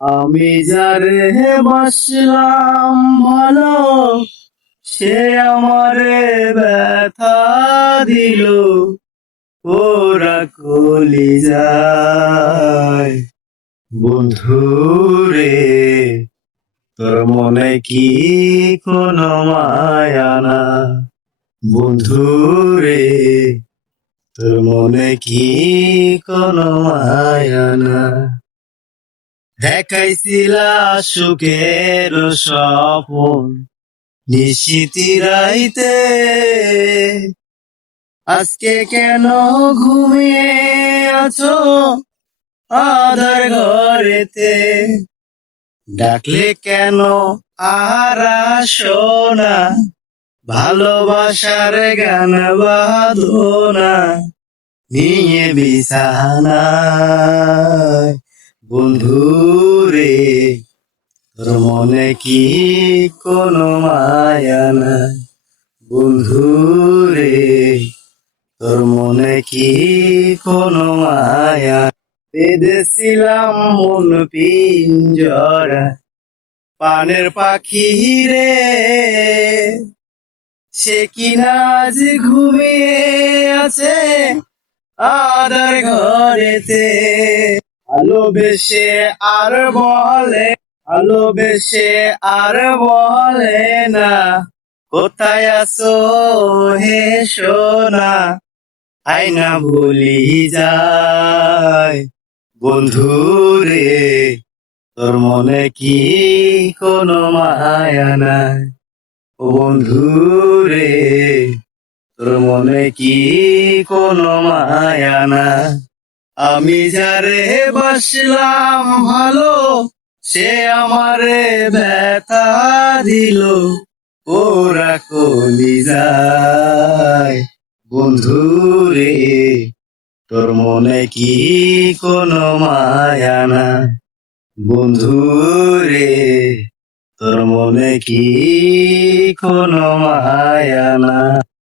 আমি যারে বাসলাম ভালো, সে আমারে ব্যথা দিল। ওরা কলি যায় বন্ধু রে, তোর মনে কি কোনো মায়া না? বন্ধু রে, তোর মনে কি কোনো মায়া না? দেখাইছিলা সুখের স্বপন নিশিতি রাইতে, আজকে কেন ঘুমিয়ে আছো আধার ঘরেতে? ডাকলে কেন আর আসো না? ভালোবাসার গান বাঁধো না নিয়ে বিছানায়। বন্ধু রে, তোর মনে কি কোনো মায়া না? বন্ধু রে, তোর মনে কি কোনো মায়া? বেঁধেছিলাম মন পিঞ্জরা, পানের পাখি রে, সে কিনা আজ ঘুমিয়ে আছে আধার ঘরেতে। ভালোবেসে আর বলে, ভালোবেসে আর বলে না, কোথায় আছো হে সোনা? আয়না ভুলি যায় বন্ধু রে, তোর মনে কি কোনো মায়া নাই? ও বন্ধু রে, তোর মনে কি কোনো মায়া না? আমি যারে বাসলাম ভালো, সে আমারে ব্যথা দিল। ওরা কলি যায় বন্ধু রে, তোর মনে কি কোনো মায়া না? বন্ধু রে, তোর মনে কি কোনো মায়া না?